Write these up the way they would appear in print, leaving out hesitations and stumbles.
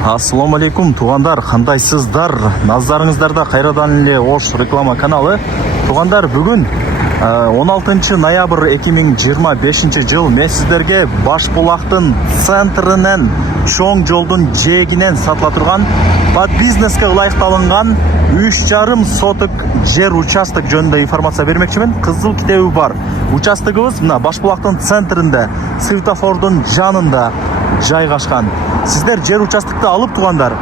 Ассаламу алейкум, туғандар, қандайсыздар? Назарыңыздарда қайрадан эле Ош реклама каналы. Туғандар, бүгін 16 ноябрь 2025 жыл мен сіздерге Башбулактын центрінен чоң жолдун жээгинен сатыла турган под бизнеске ылайыкталынган 3,5 соток жер участок жөнүндө информация бермекчимин. Кызыл китеби бар. Участогубуз мына Башбулактын центринде, светофордун жанында жайгашкан. Сіздер жер участокты алып туғандар,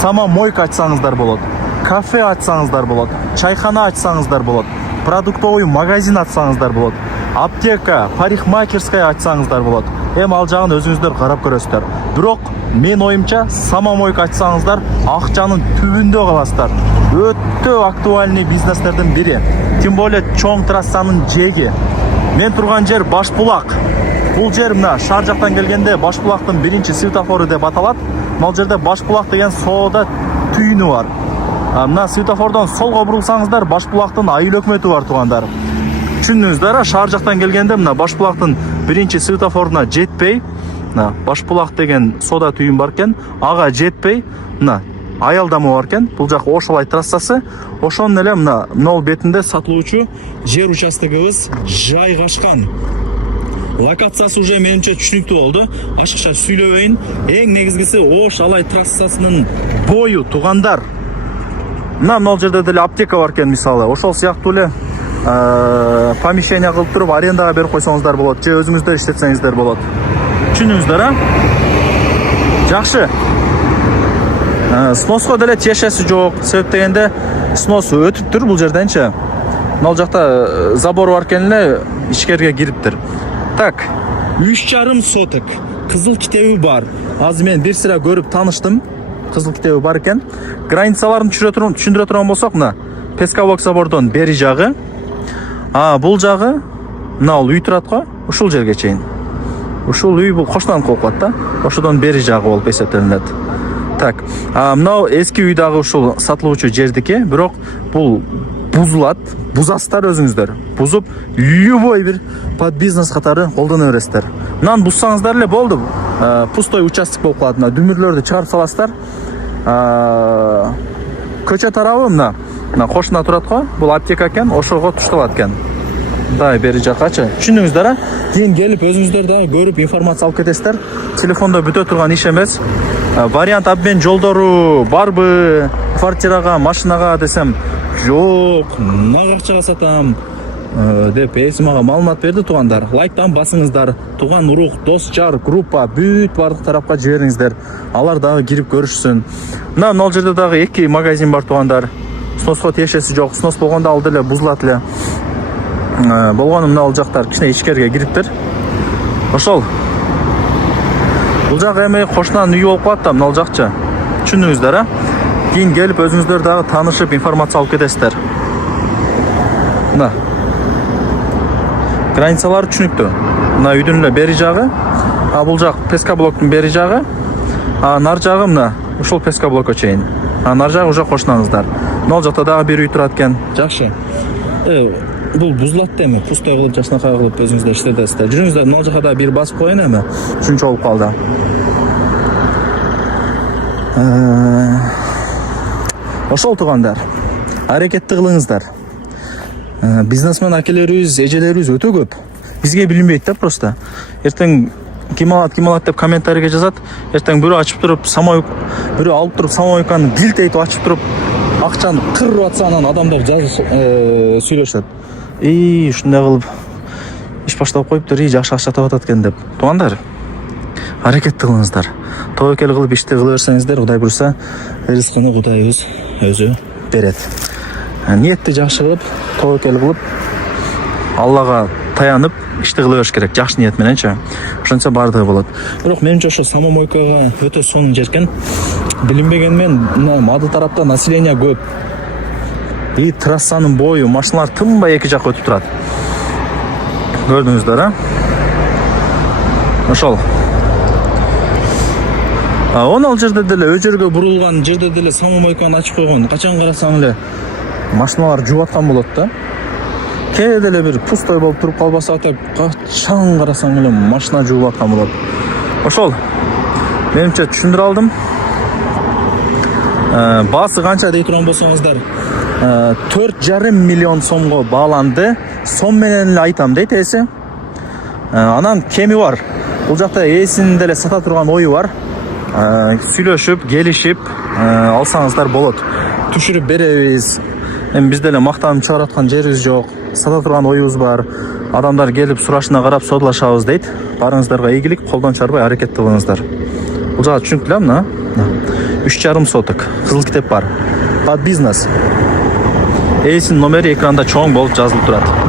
самомойка ачсаңыздар болот, кафе ачсаңыздар болот, чайхана ачсаңыздар болот, продуктовый магазин ачсаңыздар болот, аптека, парикмахерская ачсаңыздар болот. Эми ал жагын өзүңүздөр карап көрөсүздөр. Бирок мен оюмча самомойка ачсаңыздар акчанын түбүндө каласыздар. Өтө актуальный бизнестердин бири. Тем более чоң трассанын жээги. Мен турган жер Башбулак. Бул жер мына шаар жактан келгенде Башбулактын биринчи светофору деп аталат. Бул жерде Башбулак деген соода түйүнү бар. Мына светофордон солго бурулсаңыздар Башбулактын айыл өкмөтү бар тугандар. Түшүндүңүздөр, шаар жактан келгенде мына Башбулактын биринчи светофоруна жетпей, мына Башбулак деген соода түйүн бар экен, ага жетпей, мына аялдамы бар экен. Бул жак Ошолай трассасы. Ошонун эле мына бетинде сатылуучу жер участогубуз жайгашкан. Локациясы уже менимче түшүнүктүү болду. Ашыкча сүйлөбөйүн. Эң негизгиси Ош Алай трассасынын бою тугандар. Мына жерде деле аптека бар экен мисалы. Ошол сыяктуу эле помещение кылып туруп арендага берип койсоңуздар болот, же өзүңүздөр иштетсеңиздер болот. Түшүндүңүздөр, Жакшы. Сноско деле тиешеси жок. Себеп дегенде снос өтүптүр бул жерденчи. Мына жакта забор бар экен эле, ичкерге кириптир. Так, 3,5 соток кызыл китеби бар. Азыр мен бир сыра көрүп таныштым. Кызыл китеби бар экен. Границаларын түшүндүрө турган болсок, мына Песковок забордон бери жагы. Бул жагы мына үй турат го, ушул жерге чейин. Ушул үй бул коштон болуп калат да. Ошодон бери жагы болуп эсептелинет. Так, мына эски үй дагы ушул сатылуучу жердики, бирок бул бузулат, бузасыздар өзүңүздөр. Бузуп, любой бир под бизнес катары колдоно бересиздер. Мынаны бузсаңыздар эле болду. Пустой участок болуп калат. Мына дүмүрлөрдү чыгарып саласыздар. Көчө тарабы мына кошуна турат го. Бул аптека экен, ошого тушталат экен. Дай бери жакачы. Түшүндүңүздөр, кийин келип өзүңүздөр дагы көрүп информация алып кетесиздер. Телефондо бүтө турган иш эмес. Вариант обмен жолдору барбы? Квартирага, машинага десем, жок, мага акчага сатам деп эси мага маалымат берди тугандар. Лайктан басыңыздар. Туган урук, дос, жар, группа бүт бардык тарапка жибериңиздер. Алар дагы кирип көрүшсүн. Мына жерде дагы 2 магазин бар тугандар. Сноско тиешеси жок. Снос болгондо ал деле бузулат эле. Болгону мына жактар кичине ичкерге кириптир. Ошол. Бул жак эми кошунан үй болуп калат да, мына жакчы. Түшүндүңүздөр, Кийин келип өзүңүздөр дагы таанышып информация алып кетесиздер. Мына границалары түшүнүктүү. Мына үйдүн эле бери жагы, бул жак Пескоблоктун бери жагы, нар жагы мына ушул Пескоблокко чейин. Нар жагы уже кошунаңыздар. Мына жакта дагы бир үй турат экен. Жакшы. Бул бузулат эми, пустой кылып, жашнакай кылып өзүңүздөр иштетесиздер. Жүрүңүздөр, мына жака да бир басып коеюн эми. Ушунча болуп калды. Ошол тугандар, аракетти кылыңыздар. Бизнесмен акелерибиз, эжелерибиз өтө көп. Бизге билинбейт да просто. Эртең ким алат деп комментарийге жазат. Эртең бирөө ачып туруп, бирөө алып туруп самомойканы дилтейтип ачып туруп, акчаны кырып атса, анан адамдар сүйлөшөт. Ушундай кылып иш баштап коюптур, жакшы акча таап атат экен деп. Тугандар, аракетти кылыңыздар. Тобокел кылып ишти кыла берсеңиздер, Кудай буйрса, рызкыны Кудайыбыз өзү берет. Ниетти жакшы кылып, тобокел кылып, Аллага таянып ишти кыла бериш керек, жакшы ниет мененчи. Ошончо бардыгы болот. Бирок менимче ошо самомойкага өтө сонун жер экен. Билинбегенмен, мына мады тарапта население көп. Трассанын бою, машиналар тынбай эки жакка өтүп турат. Көрдүңүздөр, Ошол. Ал жерде деле өжөргө бурулган жерде деле самомойканы ачып койгон. Качан карасаң эле машиналар жууп аткан болот да. Кээ деле бир пустой болуп туруп калбаса деп, качан карасаң эле машина жууп аткан болот. Ошол. Менимче түшүндүрө алдым. Баасы канча дейт турган болсоңуздар, 4,5 миллион сомго бааланды. Сом менен эле айтам дейт ээси. Анан кеми бар. Бул жакта ээсинин деле сата турган ою бар. Сүйлөшүп, келишип алсаңыздар болот. Түшүрүп беребиз. Эми биз деле мактанып чыгарып аткан жерибиз жок. Сата турган оюбуз бар. Адамдар келип сурашына карап содулашабыз дейт. Барыңыздарга ийгилик, колдон чарбай аракет кылыңыздар. Бул жака түшүнүктүү мына. 3,5 соток. Кызыл китеп бар. Под бизнес. Ээсинин номери экранда чоң болуп жазылып турат.